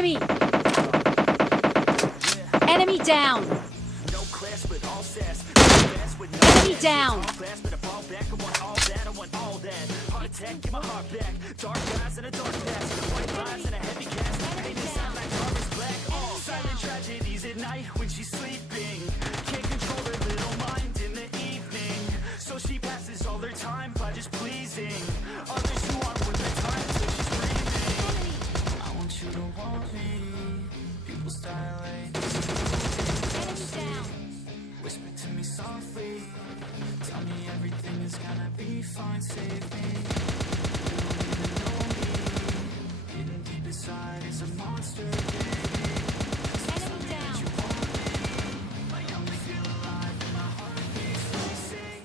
Enemy! Enemy down! No class, but all sass. Enemy down! Class, but I fall back. I want all that. I want all that. Heart attack, get my heart back. Dark eyes and a dark past. White lies and a heavy cast. Pain inside like Harvest Black. Silent tragedies at night when she's sleeping. Can't control her little mind in the evening. So she passes all her time by just pleasing others who aren't worth their time. So she's screaming, I want you to want me. People's dilate. Enemy down! Whisper to me softly. Tell me everything is gonna be fine. Save me. You don't even know me. Hidden deep inside is a monster, baby. Enemy down! You want me. Like help me feel alive and my heart beats racing.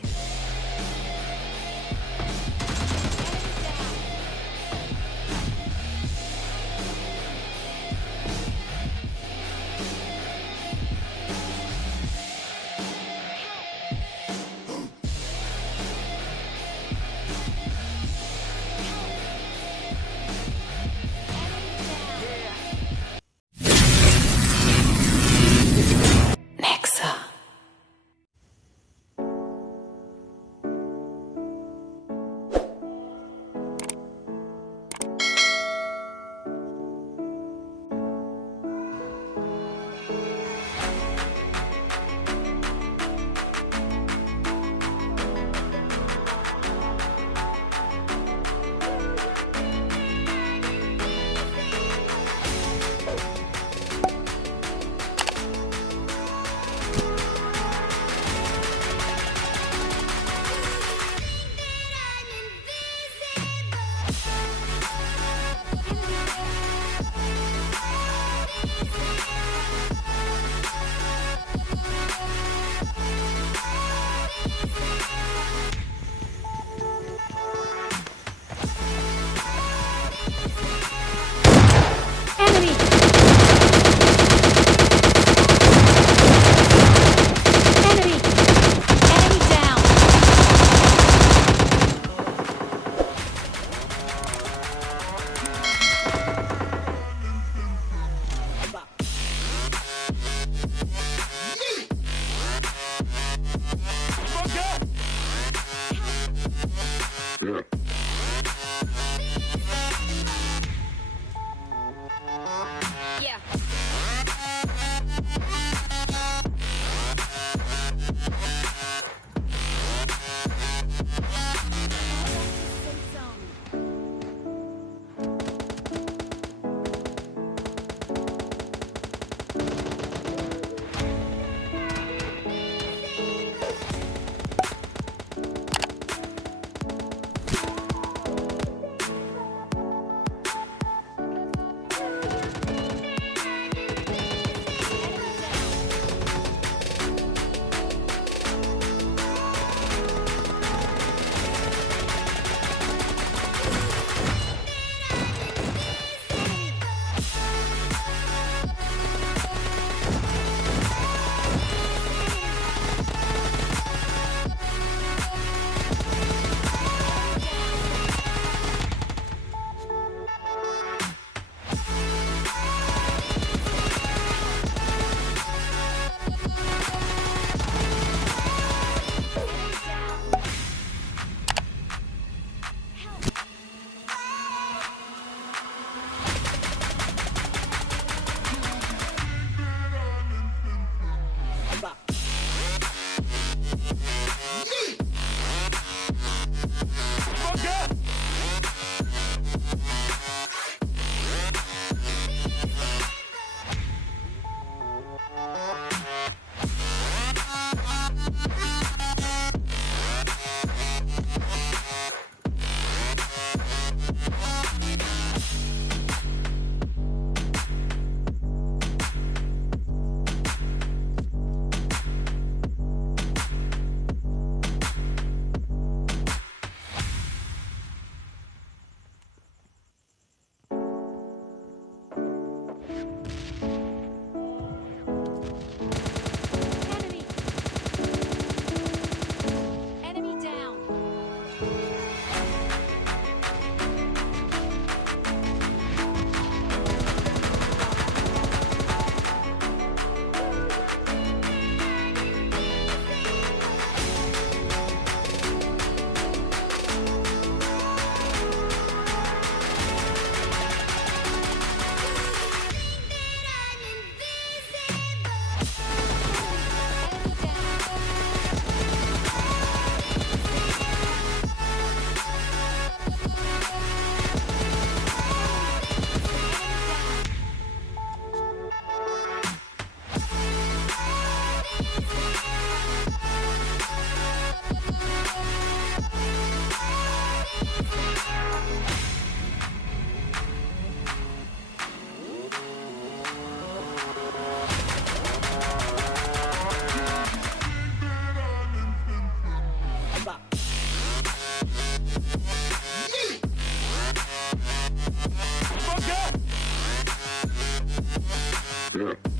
Yeah.